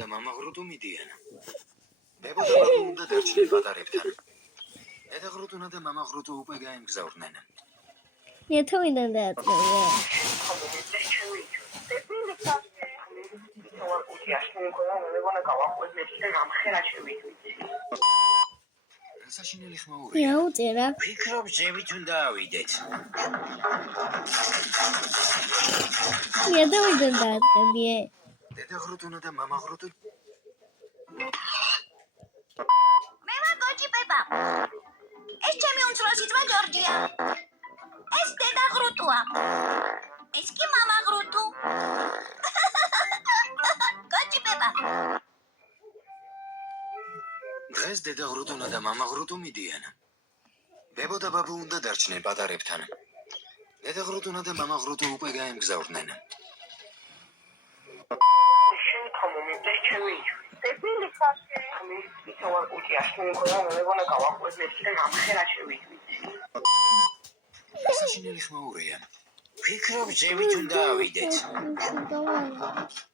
და მამა ღრუტუ მიდიან. ბებო და ბაბუ უნდა დარჩნენ პატარებთან. დედა ღრუტუნა და მამა ღრუტუ უკვე გაემგზავრნენ. Yetemiden de atmıyor. საშინელი ხმაურია. Yautera. ვფიქრობ, ზევით უნდა ავიდეთ. Yetemiden de atmıyor. დედა ღრუტუნა და მამა ღრუტუ მე ვარ კოჭი პეპა. ეს ჩემი უმცროსი ძმა ჯორჯია. ეს დედა ღრუტუა. ეს კი მამა ღრუტუ. კოჭი პეპა. დღეს დედა ღრუტუნა და მამა ღრუტუ მიდიან. ბებო და ბაბუ უნდა დარჩნენ პატარებთან. დედა ღრუტუნა და მამა ღრუტუ უკვე გაემგზავრნენ. საშინელი ხმაურია. ვფიქრობ, ზევით უნდა ავიდეთ. Давай.